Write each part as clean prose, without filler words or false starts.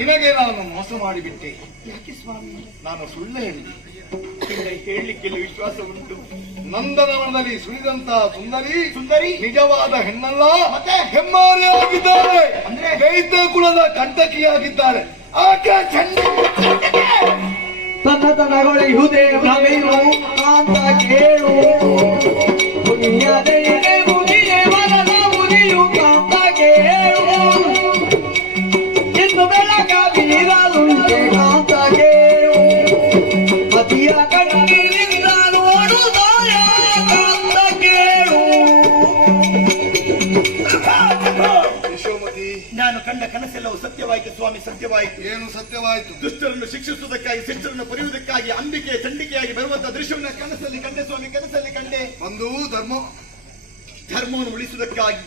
ನಿನಗೆ ನಾನು ಮೋಸ ಮಾಡಿಬಿಟ್ಟೆ. ಯಾಕೆ ಸ್ವಾಮಿ? ನಾನು ಸುಳ್ಳು ಹೇಳಿದೆ. ಹೇಳಲಿಕ್ಕೆಲ್ಲ ವಿಶ್ವಾಸ ಉಂಟು. ನಂದನವನದಲ್ಲಿ ಸುಳಿದಂತಹ ಸುಂದರಿ ನಿಜವಾದ ಹೆಣ್ಣಲ್ಲ, ಮತ್ತೆ ಹೆಮ್ಮಾರಿಯಾಗಿದ್ದಾಳೆ. ಅಂದ್ರೆ ದೈತ್ಯ ಕುಲದ ಕಂಟಕಿಯಾಗಿದ್ದಾಳೆ. ಆಕೆ ತನ್ನ ತನಗೊಳೆಯುವುದೇ ಭ್ರಮೆಯು ಕಾಂತ ಕೇಳು ಮುನಿಯದೆಯೇ ಮುನಿಯೇ ವರದ ಮುನಿಯು ಕಾಂತ ಕೇಳು ಇನ್ನು ಬೆಳಕ ಬೀರಲುಂಟೆ ಕಾಂತ ಕೇಳು ಮತಿಯ ಕಣ್ಣಿನಿಂದ ನೋಡುತ್ತಾಯ ಕಾಂತ ಕೇಳು. ಯಶೋಮತಿ, ನಾನು ಕಂಡ ಕನಸೆಲ್ಲವೂ ಸತ್ಯವಾಯಿತು ಸ್ವಾಮಿ, ಸತ್ಯವಾಯಿತು. ಏನು ಸತ್ಯವಾಯಿತು? ದುಷ್ಟರನ್ನು ಶಿಕ್ಷಿಸುವುದಕ್ಕಾಗಿ ಶಿಷ್ಟರನ್ನು ಪಡೆಯುವುದಕ್ಕಾಗಿ ಅಂಬಿಕೆ ಚಂಡಿಕೆಯಾಗಿ ಬರುವಂತಹ ದೃಶ್ಯವನ್ನು ಕನಸಲ್ಲಿ ಕಂಡೆ ಸ್ವಾಮಿ, ಕನಸಲ್ಲಿ ಕಂಡೆ. ಒಂದು ಧರ್ಮವನ್ನು ಉಳಿಸುವುದಕ್ಕಾಗಿ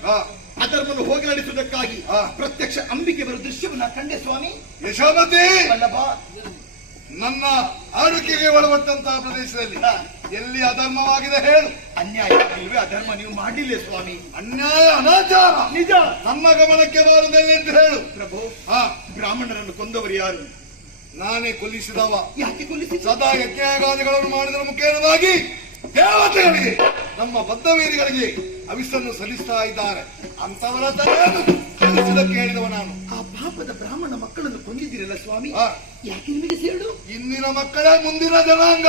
ಅಧರ್ಮವನ್ನು ಹೋಗಲಾಡಿಸುವುದಕ್ಕಾಗಿ ಪ್ರತ್ಯಕ್ಷ ಅಂಬಿಕೆ ಬರುವ ದೃಶ್ಯವನ್ನು ಕಂಡೆ ಸ್ವಾಮಿ. ಯಶೋಮತಿ, ವಲ್ಲಭ, ನನ್ನ ಆಡುಕೆಗೆ ಒಳಪಟ್ಟಂತಹ ಪ್ರದೇಶದಲ್ಲಿ ಎಲ್ಲಿ ಅಧರ್ಮವಾಗಿದೆ ಹೇಳು. ಅನ್ಯಾಯ ಇಲ್ವೇ? ಅಧರ್ಮ ನೀವು ಮಾಡಿಲ್ಲ ಸ್ವಾಮಿ. ಅನ್ಯಾಯ ಅನಾಚಾರ ನಿಜ ನನ್ನ ಗಮನಕ್ಕೆ ಬಾರದಲ್ಲಿ ಅಂತ ಹೇಳು. ಪ್ರಭು, ಬ್ರಾಹ್ಮಣರನ್ನು ಕೊಂದವರು ಯಾರು? ನಾನೇ ಕೊಲ್ಲಿಸಿದವ. ಯಾಕೆ ಕೊಲ್ಲಿಸಿ? ಸದಾ ಯಜ್ಞಯಾಗಾದಿಗಳನ್ನು ಮಾಡಿದ ಮುಖೇನವಾಗಿ ದೇವತೆಗಳಿಗೆ, ನಮ್ಮ ಬದ್ಧವೀರಿಗಳಿಗೆ ಅವಿಸನ್ನು ಸಲ್ಲಿಸ್ತಾ ಇದ್ದಾರೆ. ಅಂತವರ ತಲೆಯನ್ನು ಹೇಳಿದವ ನಾನು. ಆ ಪಾಪದ ಬ್ರಾಹ್ಮಣ ಮಕ್ಕಳನ್ನು ಕೊಂದಿದ್ದೀರಲ್ಲ ಸ್ವಾಮಿ, ಯಾಕೆ ನಿಮಗೆ ಸೇಡು? ಇಂದಿನ ಮಕ್ಕಳೇ ಮುಂದಿನ ಜನಾಂಗ,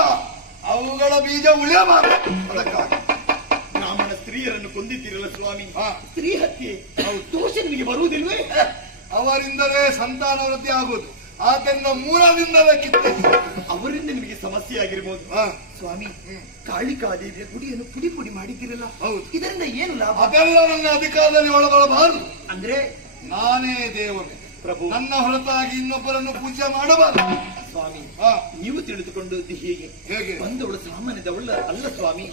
ಅವುಗಳ ಬೀಜ ಉಳಿಯಬಾರದು. ಅದಕ್ಕಾಗಿ ಬ್ರಾಹ್ಮಣ ಸ್ತ್ರೀಯರನ್ನು ಕೊಂದಿದ್ದೀರಲ್ಲ ಸ್ವಾಮಿ, ಸ್ತ್ರೀ ಹತ್ಯೆ ದೋಷ ನಿಮಗೆ ಬರುವುದಿಲ್ವೇ? ಅವರಿಂದಲೇ ಸಂತಾನ ವೃದ್ಧಿ ಆಗುವುದು. ಆದ್ದರಿಂದ ಮೂಲದಿಂದಲೇ ಕಿತ್ತೆ ಅವರಿಂದ ನಿಮಗೆ ಸಮಸ್ಯೆ ಆಗಿರ್ಬೋದು ಸ್ವಾಮಿ. ಕಾಳಿಕಾದೇವಿಯ ಗುಡಿಯನ್ನು ಪುಡಿ ಪುಡಿ ಮಾಡಿದ್ದೀರಲ್ಲ, ಹೌದು. ಇದರಿಂದ ಏನು ಲಾಭ? ಅದೆಲ್ಲ ನನ್ನ ಅಧಿಕಾರದಲ್ಲಿ ಒಳಗೊಳ್ಳಬಾರದು. ಅಂದ್ರೆ ನಾನೇ ದೇವರು, ಪ್ರಭು. ನನ್ನ ಹೊರತಾಗಿ ಇನ್ನೊಬ್ಬರನ್ನು ಪೂಜೆ ಮಾಡಬಾರದು ಸ್ವಾಮಿ. ನೀವು ತಿಳಿದುಕೊಂಡದ್ದು ಹೇಗೆ? ಬಂದವಳು ಸಾಮಾನ್ಯದವಳು ಅಲ್ಲ ಸ್ವಾಮಿ,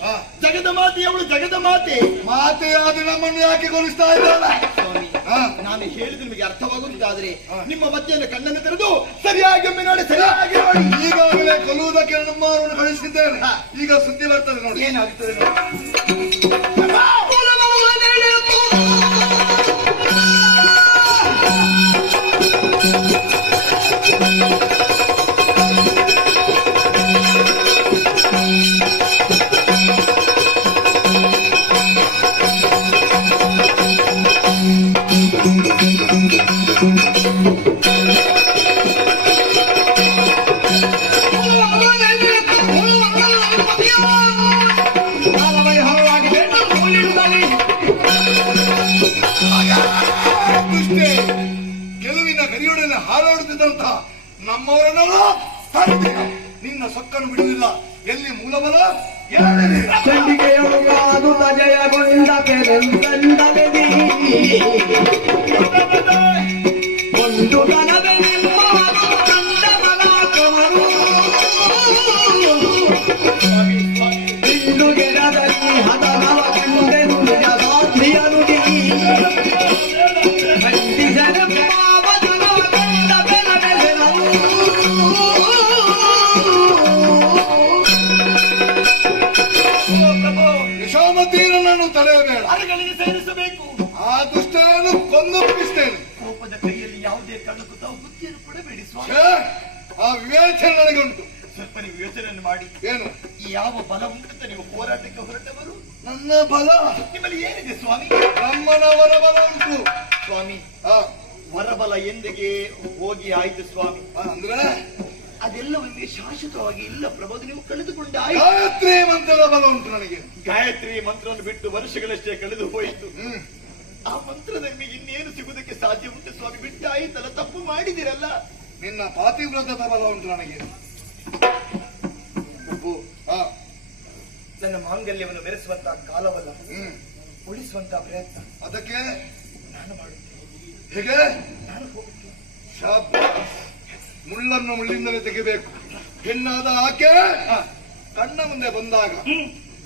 ಜಗದ ಮಾತೆಯವಳು, ಜಗದ ಮಾತೆ. ಮಾತೆಯಾದ ನಮ್ಮನ್ನು ಯಾಕೆ ಕೊಲಿಸ್ತಾ ಇದ್ದಾಳೆ ಸ್ವಾಮಿ? ನಾನು ಹೇಳಿದ್ರೆ ನಿಮಗೆ ಅರ್ಥವಾಗುವುದಾದ್ರೆ ನಿಮ್ಮ ಮಧ್ಯೆಯನ್ನು ಕಣ್ಣನ್ನು ತೆರೆದು ಸರಿಯಾಗಿ ಒಮ್ಮೆ ನೋಡಿ, ಸರಿಯಾಗಿ ನೋಡಿ. ಈಗಾಗಲೇ ಕೊಲ್ಲುವುದಕ್ಕೆ ನಮ್ಮವರನ್ನು ಕಳಿಸಿದ್ದೇನೆ. ಈಗ ಸುದ್ದಿ ಬರ್ತದೆ ನೋಡಿ. ಏನಾಗುತ್ತದೆ? ಗೆಲುವಿನ ಗರಿಯೊಡನೆ ಹಾರಾಡುತ್ತಿದ್ದಂತಹ ನಮ್ಮವರನ್ನೆಲ್ಲ ನಿನ್ನ ಸೊಕ್ಕನ್ನು ಬಿಡುವುದಿಲ್ಲ. ಎಲ್ಲಿ ಮೂಲಬಲ ಚಂಡಿಕೆಯೊಳಗಾದು ಜಯಗೊಂಡ ಪೆರಂದಲದಿ ಒಂದು ದನವೇ ನಿಮ್ಮವರು ಕಂಡ ಬಲಾಕವರು ಇಂದು ಗೆಡದಲ್ಲಿ ಹದನವ ಕಂಡೆನು ನಿಜ ಸಾಧ್ವಿಯ ನುಡಿ ಖಂಡಿಸನ ಪಾವನವ ಕಂಡ ಬೆಲವೆಲೆನವು ಯಶೋಮತೀರನನ್ನು ತಡೆಯಬೇಡ, ಅರಗಳಿಗೆ ಸೇರಿಸಬೇಕು. ಆ ದುಷ್ಟರನ್ನು ಕೊಂದೊಪ್ಪಿಸ್ತೇನೆ. ಕೋಪದ ಕೈಯಲ್ಲಿ ಯಾವುದೇ ಕಾರಣಕ್ಕೂ ತಾವು ಬುದ್ಧಿಯನ್ನು ಕೊಡಬೇಡಿ ಸ್ವಾಮಿ. ಆ ವಿವೇಚನೆ ನನಗುಂಟು. ಸ್ವಲ್ಪ ನೀವು ಯೋಚನೆಯನ್ನು ಮಾಡಿ. ಏನು ಯಾವ ಬಲ ಉಂಟಂತ ನೀವು ಹೋರಾಟಕ್ಕೆ ಹೊರಟವರು? ನನ್ನ ಬಲ ನಿಮ್ಮಲ್ಲಿ ಏನಿದೆ ಸ್ವಾಮಿ? ಬ್ರಹ್ಮನವರ ಬಲ ಉಂಟು ಸ್ವಾಮಿ. ವರಬಲ ಎಂದಿಗೆ ಹೋಗಿ ಆಯ್ತು ಸ್ವಾಮಿ. ಅಂದ್ರೆ ಅದೆಲ್ಲವೂ ನಿಮಗೆ ಶಾಶ್ವತವಾಗಿ ಇಲ್ಲ ಪ್ರಭು, ನೀವು ಕಳೆದುಕೊಂಡ ಗಾಯತ್ರಿ ಮಂತ್ರದ ಬಲ ಉಂಟು ನನಗೆ. ಗಾಯತ್ರಿ ಮಂತ್ರವನ್ನು ಬಿಟ್ಟು ವರ್ಷಗಳಷ್ಟೇ ಕಳೆದು ಹೋಯಿತು. ಆ ಮಂತ್ರದ ನಿಮಗೆ ಇನ್ನೇನು ಸಿಗುವುದಕ್ಕೆ ಸಾಧ್ಯ ಉಂಟು ಸ್ವಾಮಿ? ಬಿಟ್ಟು ಆಯ್ತಲ್ಲ, ತಪ್ಪು ಮಾಡಿದಿರಲ್ಲ. ನಿನ್ನ ಪಾತಿವ್ರತದ ಬಲ ಉಂಟು ನನಗೆ. ಪ್ರಭು, ನನ್ನ ಮಾಂಗಲ್ಯವನ್ನು ಮೆರೆಸುವಂತಹ ಕಾಲವಲ್ಲ, ಉಳಿಸುವಂತಹ ಪ್ರಯತ್ನ ಅದಕ್ಕೆ ನಾನು ಮಾಡುತ್ತೇನೆ. ಹೇಗೆ? ನಾನು ಹೋಗುತ್ತೇನೆ. ಶಾಬಾಸ್. ಮುಳ್ಳನ್ನು ಮುಳ್ಳಿಂದಲೇ ತೆಗೆಬೇಕು. ಹೆಣ್ಣಾದ ಆಕೆ ಕಣ್ಣ ಮುಂದೆ ಬಂದಾಗ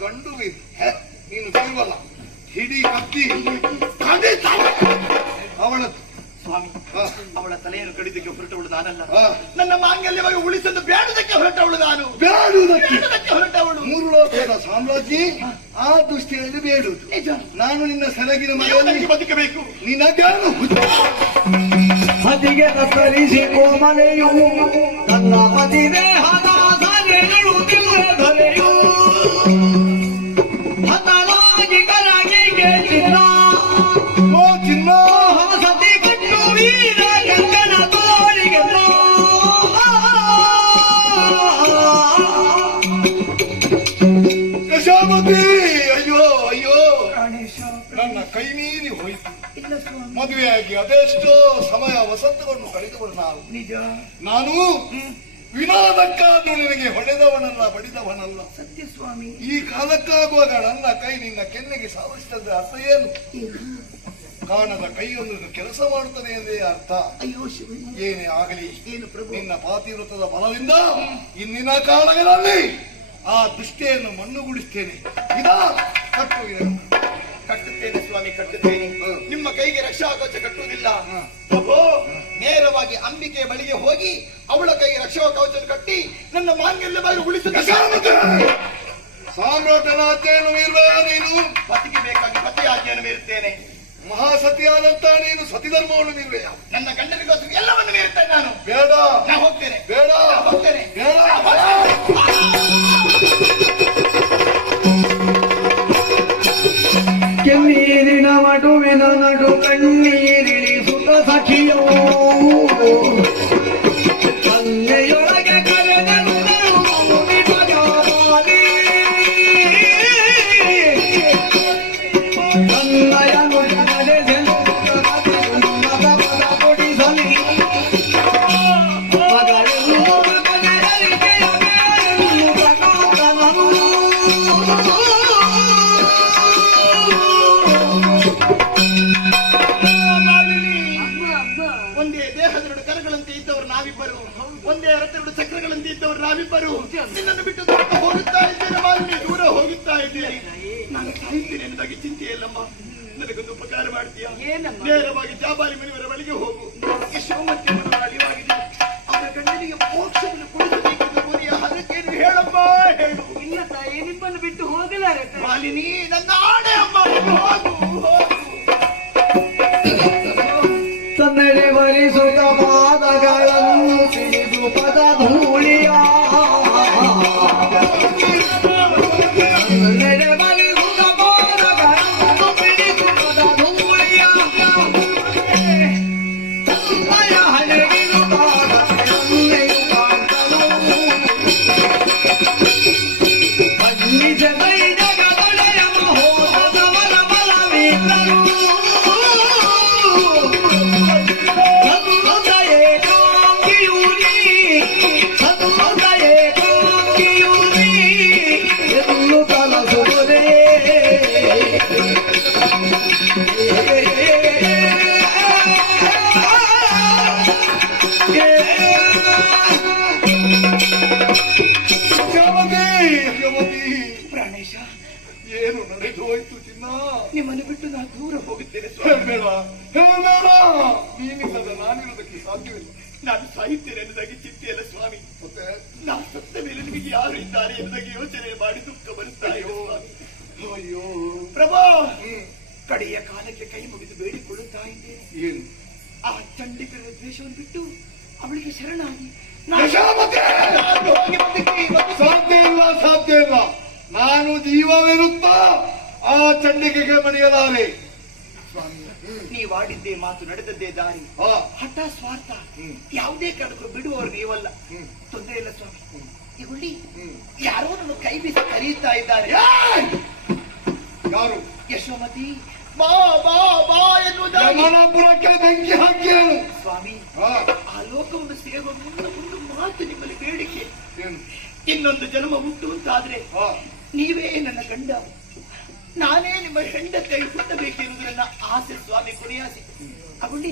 ಗಂಡು ನೀನು ಕೇಳುವಲ್ಲ, ಹಿಡಿ ಕತ್ತಿ ಅವಳದ್ದು ಸ್ವಾಮಿ. ಅವಳ ತಲೆಯನ್ನು ಕಡಿದಕ್ಕೆ ಹೊರಟವಳು ನಾನಲ್ಲ. ಹಾ. ನನ್ನ ಮಾಂಗಲ್ಯವಾಗಿ ಉಳಿಸಲು ಬೇಡದಕ್ಕೆ ಹೊರಟವಳು ನಾನು. ಬೇಡುವುದಕ್ಕೆ ಹೊರಟವಳು ಮೂರು ಲೋಕದ ಸಾಮ್ರಾಜ್ಞಿ ಆ ದೃಷ್ಟಿಯಲ್ಲಿ ಬೇಡುವುದು. ನಿಜ. ನಾನು ನಿನ್ನ ಸೆರಗಿನ ಮನೆಯಲ್ಲಿ ಬದುಕಬೇಕು. ನಿನಗೇನು ಮತಿಗೆ ಕತ್ತರಿಸಿ ಕೋಮಲೆಯು ನನ್ನ ಮತಿದೇಹದ ಸನೆಗಳು ತಿರುಳ ಧರೆಯು ಹತನಾಗಿ ಕರಗಿಗೆ ಚಿನ್ನ ಓ ಚಿನ್ನ ಸತಿ ಕಟ್ಟು ವೀರ ಗಂಗನ ತೋಳಿಗೆ ಯಶೋಮತಿ, ಅಯ್ಯೋ ಅಯ್ಯೋ ನನ್ನ ಕೈ ಮೀರಿ ಹೋಯಿತು. ಮದುವೆಯಾಗಿ ಅದೆಷ್ಟೋ ಸಮಯ ವಸಂತವನ್ನು ಕಳೆದುಕೊಂಡು ನಿಜ ನಾನು ವಿನಾದಕ್ಕಾದ್ರೂ ನಿನಗೆ ಹೊಡೆದವನಲ್ಲ, ಬಡಿದವನಲ್ಲ. ಸತ್ಯ ಸ್ವಾಮಿ. ಈ ಕಾಲಕ್ಕಾಗುವಾಗ ನನ್ನ ಕೈ ನಿನ್ನ ಕೆನ್ನೆಗೆ ಸಾವರಿಸಿದ್ರೆ ಅರ್ಥ ಏನು? ಕಾಣದ ಕೈಯೊಂದು ಕೆಲಸ ಮಾಡುತ್ತದೆ ಎಂದೇ ಅರ್ಥ. ಅಯ್ಯೋ ಶಿವ, ಏನೇ ಆಗಲಿ ಏನು ಪ್ರಭು, ನಿನ್ನ ಪಾತಿವ್ರತದ ಬಲದಿಂದ ಇಂದಿನ ಕಾಲಗಳಲ್ಲಿ ಆ ದುಷ್ಟೆಯನ್ನು ಮಣ್ಣುಗೂಡಿಸ್ತೇನೆ. ಇದಾ ಕಟ್ಟು ಇದನ್ನು. ಕಟ್ಟುತ್ತೇನೆ ಸ್ವಾಮಿ, ಕಟ್ಟುತ್ತೇನೆ. ನಿಮ್ಮ ಕೈಗೆ ರಕ್ಷಾಕವಚ ಕಟ್ಟುವುದಿಲ್ಲ ಪ್ರಭು. ನೇರವಾಗಿ ಅಂಬಿಕೆಯ ಬಳಿಗೆ ಹೋಗಿ ಅವಳ ಕೈಗೆ ರಕ್ಷಾ ಕವಚ ಕಟ್ಟಿ ನನ್ನ ಮಾಂಗಲ್ಯವಾಗಿ ಉಳಿಸುತ್ತ ಸಾಮ್ರಾಟನಾಥೇನು ಇರುವ ನೀನು ಪತಿಗೆ ಬೇಕಾಗಿ ಪತಿ ಆಜ್ಞೆಯನ್ನು ಮೀರುತ್ತೇನೆ. ಮಹಾಸತಿಯಾದಂತ ನೀನು ಸತಿಧರ್ಮವನ್ನು ಮೀರುವೆಯ? ನನ್ನ ಗಂಡನಿಗೋಸ್ಕರ ಎಲ್ಲವನ್ನು ಮೀರುತ್ತೇನೆ ನಾನು. ಬೇಡ, ನಾ ಹೋಗ್ತೇನೆ, ಬೇಡ, ನಾ ಹೋಗ್ತೇನೆ. ಬೇಡ. ಕೆನ್ನೀರಿನ ಮಡುವಿನ ನಡು ಕಣ್ಣೀರಿಳಿಸುತ್ತ ಸಖಿಯೋ ಕನ್ನೆಯೊಳಗೆ ಕರೆದನು ಕನ್ನಯನು ನಡೆಸಲು ಉನ್ನತ ಪದ ಕೊಡಿಸಲಿ ಮಗಳೆಲ್ಲೂ ಮಗನೆಯರಿಕೆಯ ಮೇಲೆನ್ನು ಪ್ರಕಾಶನನು ಒಂದೇ ದೇಹದೆರಡು ಕರಗಳಂತೆ ಇದ್ದವರು ನಾವಿಬ್ಬರು, ಒಂದೇ ರಥೆರಡು ಚಕ್ರಗಳಂತೆ ಇದ್ದವರು ನಾವಿಬ್ಬರು. ನಿನ್ನನ್ನು ಬಿಟ್ಟು ದೂರ ಹೋಗುತ್ತಾ ಇದ್ದೇನೆ ಮಾಲಿನಿ, ದೂರ ಹೋಗುತ್ತಾ ಇದ್ದೇನೆ. ನಾನು ಸಾಯ್ತೇನೆ ಎಂದಾಗಿ ಚಿಂತೆ ಇಲ್ಲಮ್ಮ. ನನಗೊಂದು ಉಪಕಾರ ಮಾಡ್ತೀಯಾ? ನೇರವಾಗಿ ಜಾಬಾಲಿ ಮನೆಯವರ ಬಳಿಗೆ ಹೋಗು. ಯಶೋಮತಿ ಅಳಿವಾಗಿದೆ, ಅವರ ಗಂಡನಿಗೆ ಮೋಕ್ಷವನ್ನು ಕೊಡಿಸಬೇಕೆಂದು ಕೊನೆಯ ಹರಕೆಯನ್ನು ಹೇಳಮ್ಮ, ಹೇಳು. ಇಲ್ಲ ತಾಯಿ, ನಿಮ್ಮನ್ನು ಬಿಟ್ಟು ಹೋಗಲಾರೆ. ಮಾಲಿನಿ, ನನ್ನ ಆಣೆ ಅಮ್ಮ, ಹೋಗು ಹೋಗು. ತನ್ನೆಡೆ ಬಲಿಸುತ್ತ ಪಾದಗಳನ್ನು ತಿಳಿದು ಪದ ಧೂಳಿಯ ತನ್ನೆಡೆ ಬಲಿಸುತ್ತ ಪಾದಗಳನ್ನು ತಿಳಿದು ಪದ ಧೂಳಿಯ ತನ್ನಯ ಹಣೆಗಿರುತ್ತಾಗ ಎನ್ನೆಯು ಕಾಂತನು ಖಂಡಿತ ಜಗದೊಡೆಯ ಮಹೋದವನ ಬಲವಿದ್ದರು ಪ್ರಾಣೇಶ, ಏನು ನಡೆದು ಹೋಯ್ತು ಚಿನ್ನ? ನಿಮ್ಮನ್ನು ಬಿಟ್ಟು ನಾನು ದೂರ ಹೋಗುತ್ತೇನೆ ಸ್ವಾಮಿ. ಬೇಡ, ಬೇಡ. ನೀನಿಲ್ಲದ ನಾನಿರೋದಕ್ಕೆ ಸಾಧ್ಯವಿಲ್ಲ. ನಾನು ಸಾಯುತ್ತೇನೆ ಎಂಬುದಾಗಿ ಚಿಂತೆಯಲ್ಲ ಸ್ವಾಮಿ. ಮತ್ತೆ ನಾನು ಸತ್ತ ಮೇಲೆ ನಿಮಗೆ ಯಾರು ಇದ್ದಾರೆ ಎಂಬುದಾಗಿ ಯೋಚನೆ ಮಾಡಿ ದುಃಖ ಬರುತ್ತಾ ಇದೆ ಸ್ವಾಮಿ. ಅಯ್ಯೋ ಪ್ರಭು, ಕಡೆಯ ಕಾಲಕ್ಕೆ ಕೈ ಮುಗಿದು ಬೇಡಿಕೊಳ್ಳುತ್ತಾ ಇದ್ದೇನೆ. ಏನು? ಆ ಚಂಡಿಕರ ದ್ವೇಷವನ್ನು ಬಿಟ್ಟು ಅವಳಿಗೆ ಶರಣಾಗಿ ಯಶೋಮತಿ! ನಾನು ಹೋಗಿ ಬಂದಿದ್ದೀನಿ. ಸಾಧ್ಯ ಇಲ್ಲ, ಸಾಧ್ಯ ಇಲ್ಲ. ನಾನು ಜೀವವಿರುತ್ತಾ ಆ ಚಂಡಿಕೆಗೆ ಮಣಿಯಲಾರೆ. ನೀವಾಡಿದ್ದೇ ಮಾತು, ನಡೆದದ್ದೇ ದಾರಿ. ಆ, ಹಠ ಸ್ವಾರ್ಥ ಯಾವುದೇ ಕಾರಣಕ್ಕೂ ಬಿಡುವವರು ನೀವಲ್ಲ. ತೊಂದರೆ ಇಲ್ಲ ಸ್ವಾಮಿ. ಈಗುಳ್ಳಿ ಯಾರೋ ನನ್ನ ಕೈ ಬೀಸಿ ಕರೆಯುತ್ತಾ ಇದ್ದಾರೆ. ಯಾರು? ಯಶೋಮತಿ, ಬಾ ಬಾ ಬಾ ಎನ್ನುವುದಾಗಿ. ಯಮನಾಪುರಕ್ಕೆ ಬೆಂಕಿ ಹಾಕೇನು? ಸ್ವಾಮಿ, ಆ, ಆ ಲೋಕವನ್ನು ಸೇರುವ ಒಂದು ಮಾತು ನಿಮ್ಮಲ್ಲಿ ಬೇಡಿಕೆ. ಏನು? ಇನ್ನೊಂದು ಜನ್ಮ ಉಂಟು ಅಂತಾದ್ರೆ ಆ, ನೀವೇ ನನ್ನ ಗಂಡ, ನಾನೇ ನಿಮ್ಮ ಹೆಂಡತಿಯಾಗಿ ಹುಟ್ಟಬೇಕೆನ್ನುವುದು ನನ್ನ ಆಸೆ ಸ್ವಾಮಿ, ಕೊನೆಯಾಸೆ. ಅಗುಳ್ಳಿ,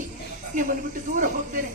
ನಿಮ್ಮನ್ನು ಬಿಟ್ಟು ದೂರ ಹೋಗ್ತೇನೆ.